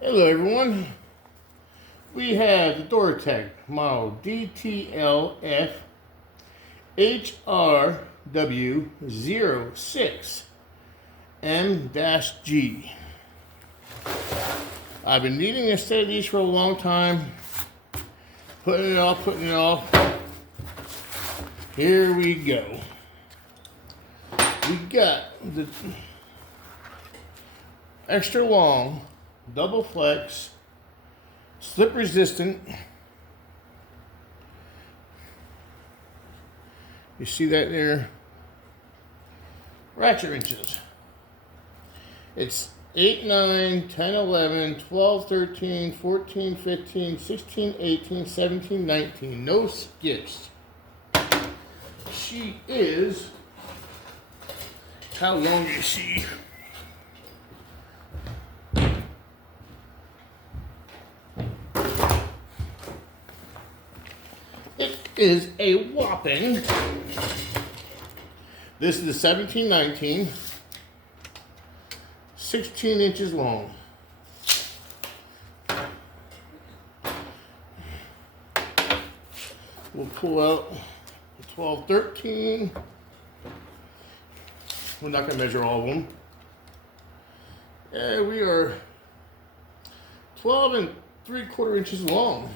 Hello everyone. We have the DURATECH model DTLFHRW06M-G. I've been needing a set of these for a long time. Putting it off. Here we go. We got the extra long, double flex, slip resistant. You see that there? Ratchet wrenches. It's 8, 9, 10, 11, 12, 13, 14, 15, 16, 18, 17, 19. No skips. She is, how long is she? It is a whopping, this is the 1719, 16 inches long. We'll pull out the 12, 13. We're not going to measure all of them. And we are 12 3/4 inches long.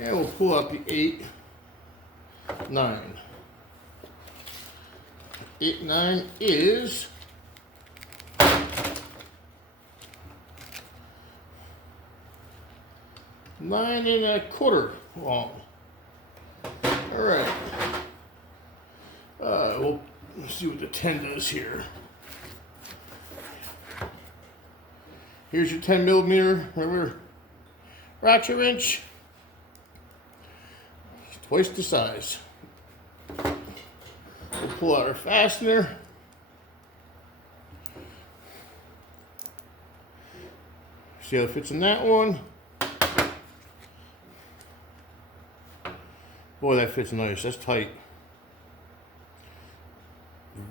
And we'll pull out the 8, 9. 8, 9 is 9 1/4 long. All right. We'll see what the 10 does here. Here's your 10 millimeter rubber ratchet wrench. It's twice the size. We'll pull out our fastener. See how it fits in that one. Boy, that fits nice. That's tight.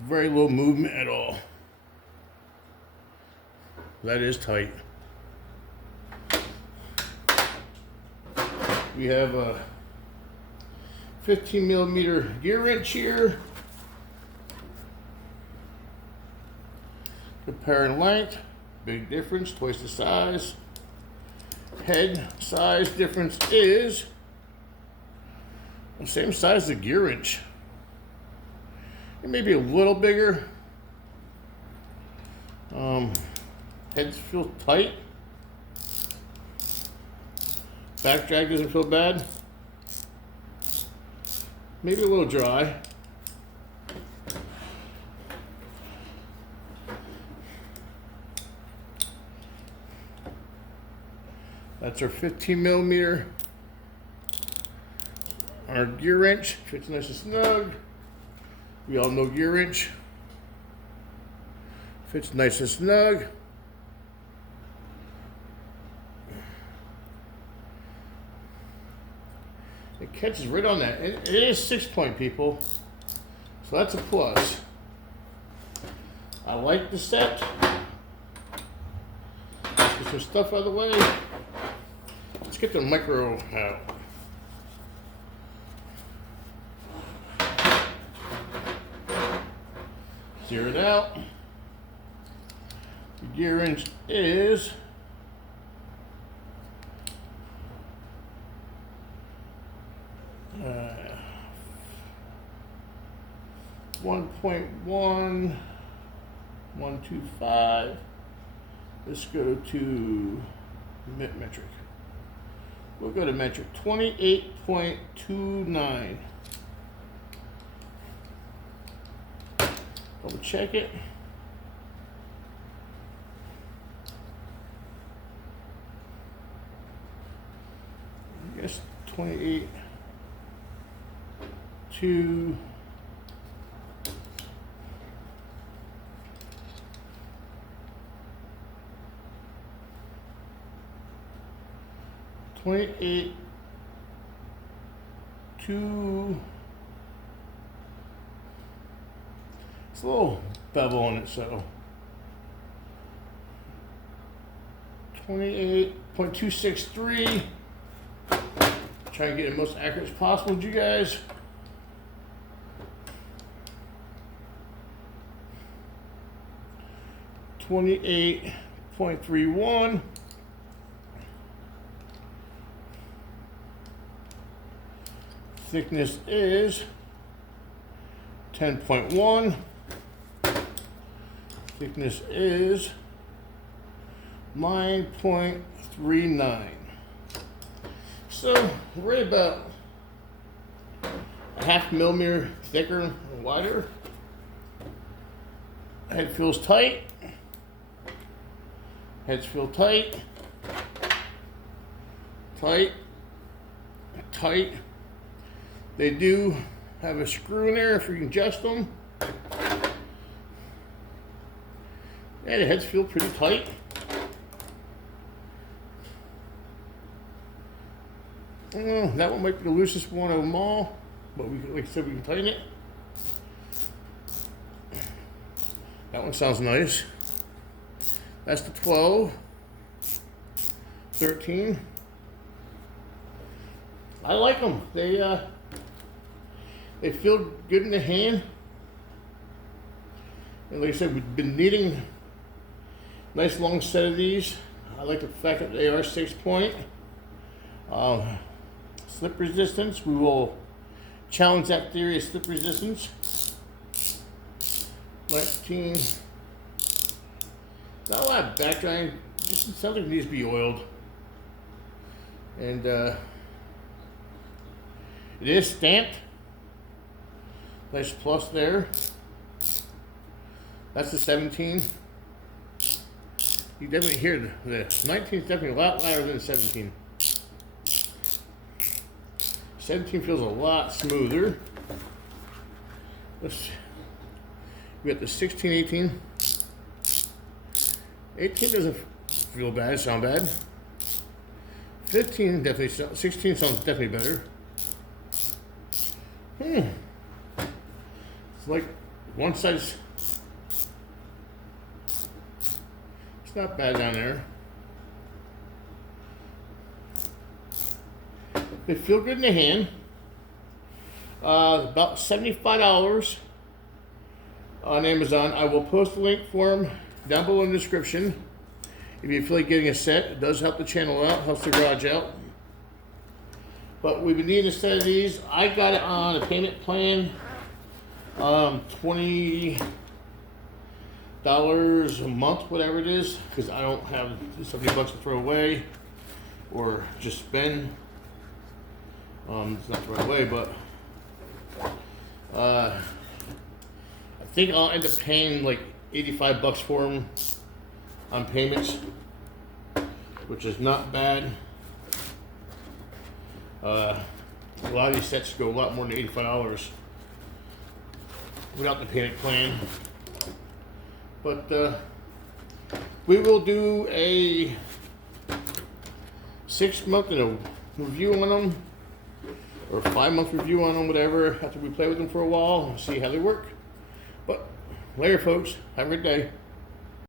Very low movement at all. That is tight. We have a 15 millimeter gear wrench here. Comparing length, big difference, twice the size. Head size difference is the same size as the gear wrench. It may be a little bigger. Heads feel tight. Back drag doesn't feel bad. Maybe a little dry. That's our 15 millimeter. Our gear wrench fits nice and snug. We all know gear wrench fits nice and snug. It catches right on that. It is 6-point, people, so that's a plus. I like the set. Let's get some stuff out of the way. Let's get the micro out. Zero it out. The gear wrench is 1.1125. Let's go to metric. We'll go to metric 28.29. Double check it. I guess 28 to 28 to, it's a little bevel on it, so 28.263. Try and get it most accurate as possible with you guys. .31. Thickness is 10.1. Thickness is 9.39. So right about a half millimeter thicker and wider. Head feels tight. Heads feel tight. Tight. Tight. They do have a screw in there if you can adjust them. Yeah, the heads feel pretty tight. That one might be the loosest one of them all, but we, like I said, we can tighten it. That one sounds nice. That's the 12, 13. I like them. They feel good in the hand. And like I said, we've been needing a nice long set of these. I like the fact that they are 6-point. Slip resistance, we will challenge that theory of slip resistance. 19. Not a lot of back drying, just something needs to be oiled. And it is stamped. Nice plus there. That's the 17. You definitely hear the 19 is definitely a lot louder than the 17. 17 feels a lot smoother. We got the 16, 18. 18 doesn't feel bad, sound bad. 15 definitely, 16 sounds definitely better. It's like one side's, it's not bad down there. They feel good in the hand. About $75 on Amazon. I will post a link for them down below in the description. If you feel like getting a set, it does help the channel out, helps the garage out. But we've been needing a set of these. I got it on a payment plan. $20 a month, whatever it is, because I don't have $70 to throw away or just spend. It's not the right way, but I think I'll end up paying like $85 for them on payments, which is not bad. A lot of these sets go a lot more than $85 without the payment plan. But we will do a 6-month and a review on them, or 5-month review on them, whatever, after we play with them for a while and see how they work. But later, folks, have a good day.